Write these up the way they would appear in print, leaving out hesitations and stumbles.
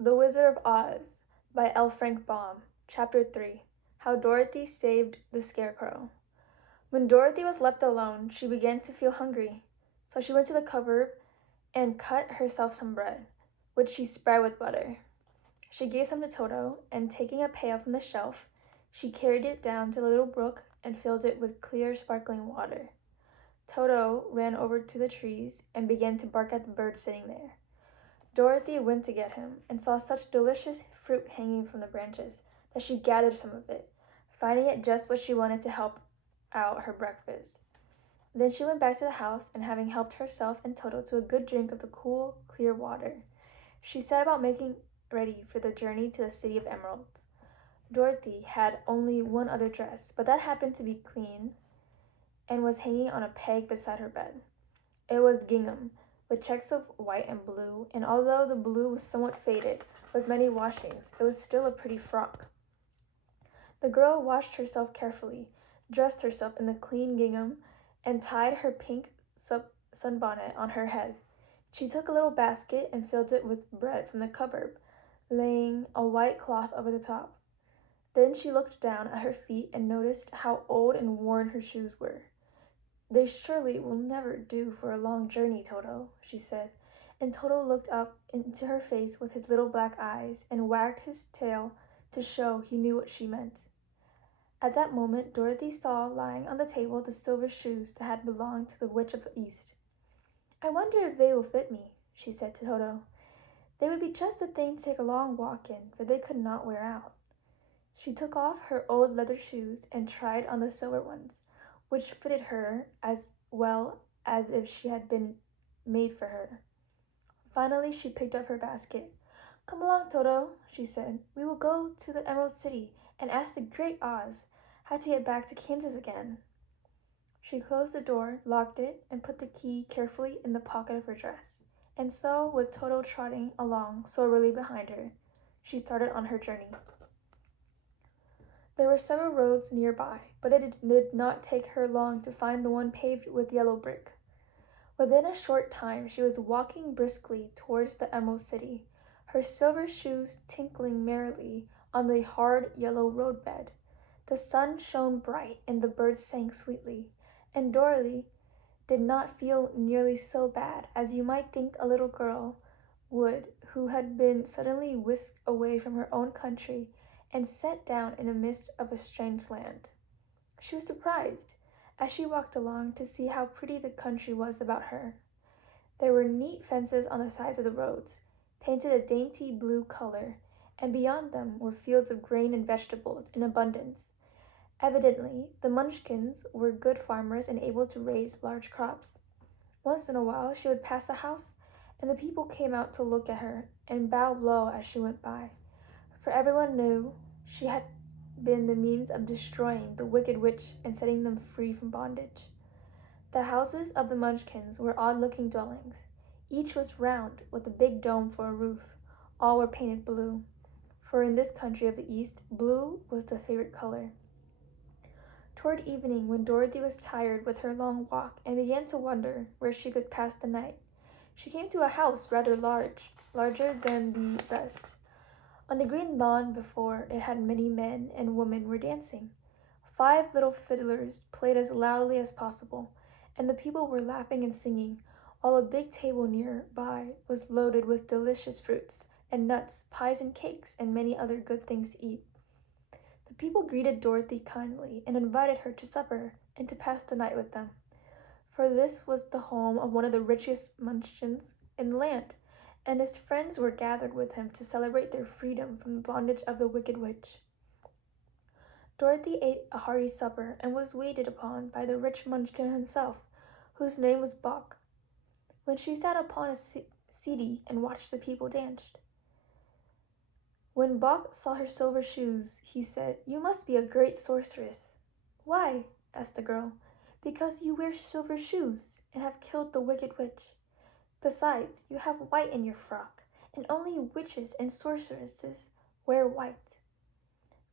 The Wizard of Oz by L. Frank Baum, Chapter 3. How Dorothy Saved the Scarecrow. When Dorothy was left alone, she began to feel hungry. So she went to the cupboard and cut herself some bread, which she spread with butter. She gave some to Toto, and taking a pail from the shelf, she carried it down to the little brook and filled it with clear, sparkling water. Toto ran over to the trees and began to bark at the bird sitting there. Dorothy went to get him, and saw such delicious fruit hanging from the branches that she gathered some of it, finding it just what she wanted to help out her breakfast. Then she went back to the house, and having helped herself and Toto to a good drink of the cool, clear water, she set about making ready for the journey to the City of Emeralds. Dorothy had only one other dress, but that happened to be clean and was hanging on a peg beside her bed. It was gingham, with checks of white and blue, and although the blue was somewhat faded with many washings, it was still a pretty frock. The girl washed herself carefully, dressed herself in the clean gingham, and tied her pink sunbonnet on her head. She took a little basket and filled it with bread from the cupboard, laying a white cloth over the top. Then she looked down at her feet and noticed how old and worn her shoes were. "They surely will never do for a long journey, Toto," she said, and Toto looked up into her face with his little black eyes and wagged his tail to show he knew what she meant. At that moment Dorothy saw lying on the table the silver shoes that had belonged to the Witch of the East. "I wonder if they will fit me," she said to Toto. "They would be just the thing to take a long walk in, for they could not wear out." She took off her old leather shoes and tried on the silver ones, which fitted her as well as if she had been made for her. Finally she picked up her basket. "Come along, Toto," she said. "We will go to the Emerald City and ask the Great Oz how to get back to Kansas again." She closed the door, locked it, and put the key carefully in the pocket of her dress. And so, with Toto trotting along soberly behind her, she started on her journey. There were several roads nearby, but it did not take her long to find the one paved with yellow brick. Within a short time she was walking briskly towards the Emerald City, her silver shoes tinkling merrily on the hard yellow roadbed. The sun shone bright and the birds sang sweetly, and Dorothy did not feel nearly so bad as you might think a little girl would who had been suddenly whisked away from her own country and set down in the midst of a strange land. She was surprised, as she walked along, to see how pretty the country was about her. There were neat fences on the sides of the roads, painted a dainty blue color, and beyond them were fields of grain and vegetables in abundance. Evidently, the Munchkins were good farmers and able to raise large crops. Once in a while she would pass a house, and the people came out to look at her and bow low as she went by, for everyone knew she had been the means of destroying the wicked witch and setting them free from bondage. The houses of the Munchkins were odd-looking dwellings. Each was round, with a big dome for a roof. All were painted blue, for in this country of the East, blue was the favorite color. Toward evening, when Dorothy was tired with her long walk and began to wonder where she could pass the night, she came to a house rather large, larger than the rest. On the green lawn before it had many men and women were dancing. 5 little fiddlers played as loudly as possible, and the people were laughing and singing, while a big table near by was loaded with delicious fruits and nuts, pies and cakes, and many other good things to eat. The people greeted Dorothy kindly and invited her to supper and to pass the night with them, for this was the home of one of the richest Munchkins in the land, and his friends were gathered with him to celebrate their freedom from the bondage of the wicked witch. Dorothy ate a hearty supper and was waited upon by the rich Munchkin himself, whose name was Boq. When she sat upon a settee and watched the people dance. When Boq saw her silver shoes, he said, "You must be a great sorceress." "Why?" asked the girl. "Because you wear silver shoes and have killed the wicked witch. Besides, you have white in your frock, and only witches and sorceresses wear white."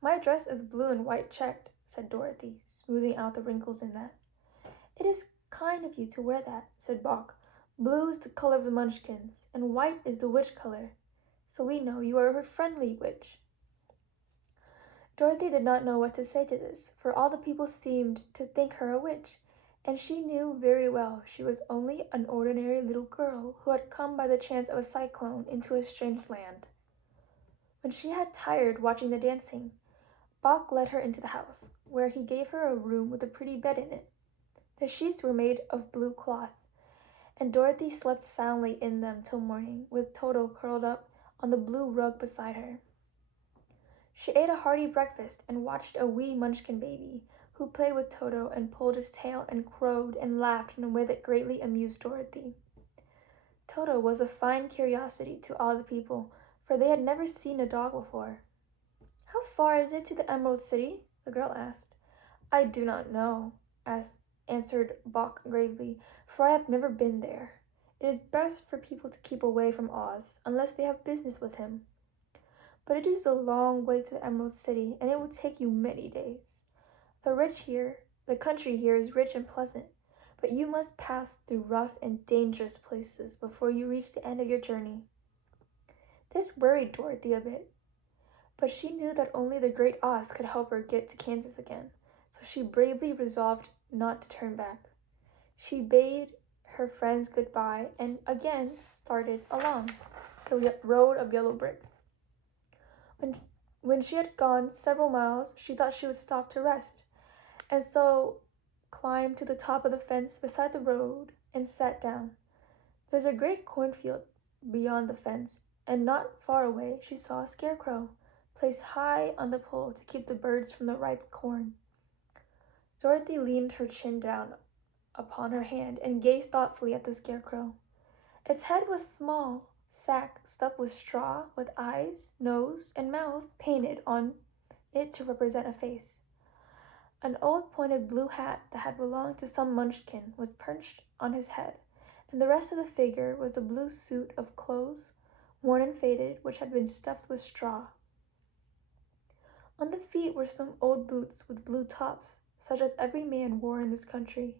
"My dress is blue and white checked," said Dorothy, smoothing out the wrinkles in that. "It is kind of you to wear that," said Boq. "Blue is the color of the Munchkins, and white is the witch color. so we know you are a friendly witch." Dorothy did not know what to say to this, for all the people seemed to think her a witch, and she knew very well she was only an ordinary little girl who had come by the chance of a cyclone into a strange land. When she had tired watching the dancing, Bach led her into the house, where he gave her a room with a pretty bed in it. The sheets were made of blue cloth, and Dorothy slept soundly in them till morning, with Toto curled up on the blue rug beside her. She ate a hearty breakfast and watched a wee Munchkin baby, who played with Toto and pulled his tail and crowed and laughed in a way that greatly amused Dorothy. Toto was a fine curiosity to all the people, for they had never seen a dog before. "How far is it to the Emerald City?" the girl asked. "I do not know," answered Bach gravely, "for I have never been there. It is best for people to keep away from Oz, unless they have business with him. But it is a long way to the Emerald City, and it will take you many days. The country here is rich and pleasant, but you must pass through rough and dangerous places before you reach the end of your journey." This worried Dorothy a bit, but she knew that only the great Oz could help her get to Kansas again, so she bravely resolved not to turn back. She bade her friends goodbye and again started along the road of yellow brick. When she had gone several miles, she thought she would stop to rest, and so climbed to the top of the fence beside the road and sat down. There was a great cornfield beyond the fence, and not far away she saw a scarecrow, placed high on the pole to keep the birds from the ripe corn. Dorothy leaned her chin down upon her hand and gazed thoughtfully at the scarecrow. Its head was small, sack stuffed with straw, with eyes, nose, and mouth painted on it to represent a face. An old pointed blue hat that had belonged to some Munchkin was perched on his head, and the rest of the figure was a blue suit of clothes, worn and faded, which had been stuffed with straw. On the feet were some old boots with blue tops, such as every man wore in this country,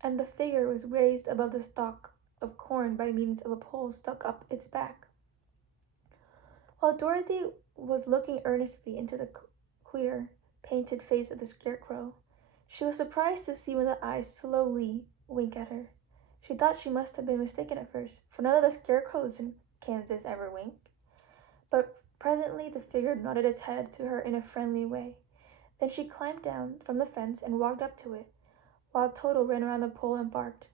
and the figure was raised above the stalk of corn by means of a pole stuck up its back. While Dorothy was looking earnestly into the queer, painted face of the scarecrow, she was surprised to see one of the eyes slowly wink at her. She thought she must have been mistaken at first, for none of the scarecrows in Kansas ever wink. But presently the figure nodded its head to her in a friendly way. Then she climbed down from the fence and walked up to it, while Toto ran around the pole and barked.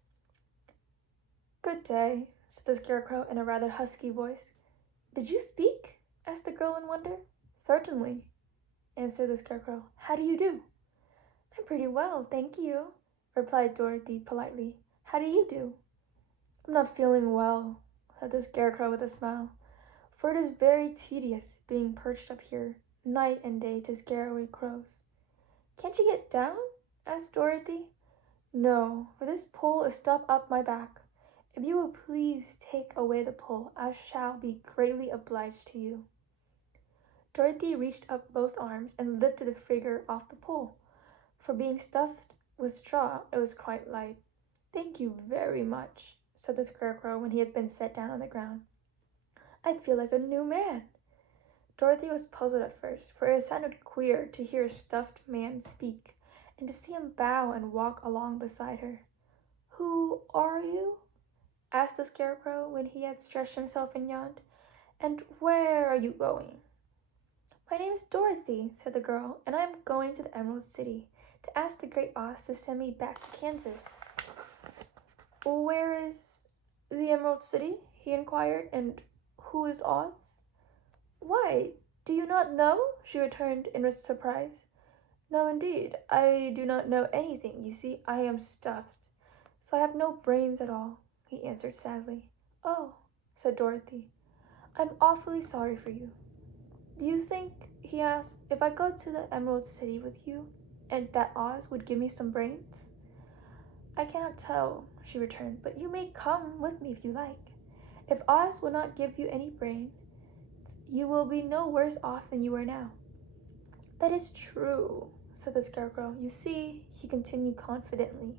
"Good day," said the scarecrow in a rather husky voice. "Did you speak?" asked the girl in wonder. "Certainly," answered the scarecrow. "How do you do?" "I'm pretty well, thank you," replied Dorothy politely. "How do you do?" "I'm not feeling well," said the scarecrow with a smile, "for it is very tedious being perched up here night and day to scare away crows." "Can't you get down?" asked Dorothy. "No, for this pole is stuck up my back. If you will please take away the pole, I shall be greatly obliged to you." Dorothy reached up both arms and lifted the figure off the pole. For being stuffed with straw, it was quite light. "Thank you very much," said the scarecrow when he had been set down on the ground. "I feel like a new man." Dorothy was puzzled at first, for it sounded queer to hear a stuffed man speak, and to see him bow and walk along beside her. "Who are you?" asked the scarecrow when he had stretched himself and yawned. "And where are you going?" "My name is Dorothy," said the girl, "and I am going to the Emerald City to ask the great Oz to send me back to Kansas." "Where is the Emerald City?" he inquired, "and who is Oz?" "Why, do you not know?" she returned in surprise. "No, indeed, I do not know anything. You see, I am stuffed, so I have no brains at all," he answered sadly. "Oh," said Dorothy, "I'm awfully sorry for you. Do you think," he asked, "if I go to the Emerald City with you, and that Oz would give me some brains?" "I cannot tell," she returned, "but you may come with me if you like. If Oz will not give you any brains, you will be no worse off than you are now." "That is true," said the scarecrow. "You see," he continued confidently,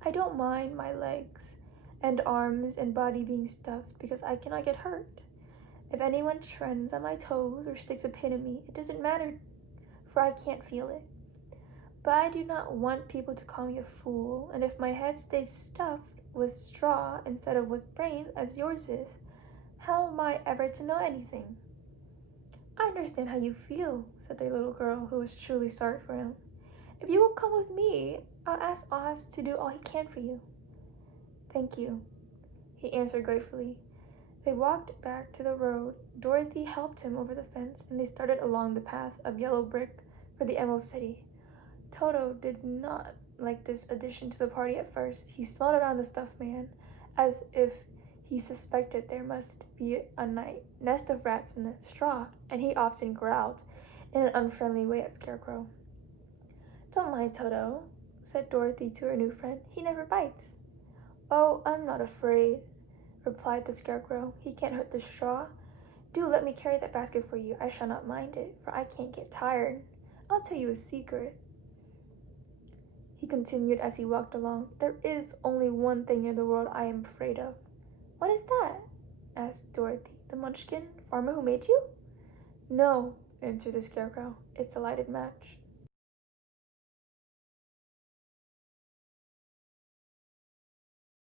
"I don't mind my legs and arms and body being stuffed because I cannot get hurt. If anyone treads on my toes or sticks a pin in me, it doesn't matter, for I can't feel it. But I do not want people to call me a fool, and if my head stays stuffed with straw instead of with brains, as yours is, how am I ever to know anything?" "I understand how you feel," said the little girl, who was truly sorry for him. "If you will come with me, I'll ask Oz to do all he can for you." "Thank you," he answered gratefully. They walked back to the road. Dorothy helped him over the fence, and they started along the path of yellow brick for the Emerald City. Toto did not like this addition to the party at first. He smelled around the stuffed man, as if he suspected there must be a nest of rats in the straw, and he often growled in an unfriendly way at Scarecrow. "Don't mind Toto," said Dorothy to her new friend. "He never bites." "Oh, I'm not afraid," replied the Scarecrow. "He can't hurt the straw. Do let me carry that basket for you. I shall not mind it, for I can't get tired. I'll tell you a secret," he continued as he walked along. "There is only one thing in the world I am afraid of." "What is that?" asked Dorothy. "The Munchkin farmer who made you?" "No," answered the Scarecrow. "It's a lighted match."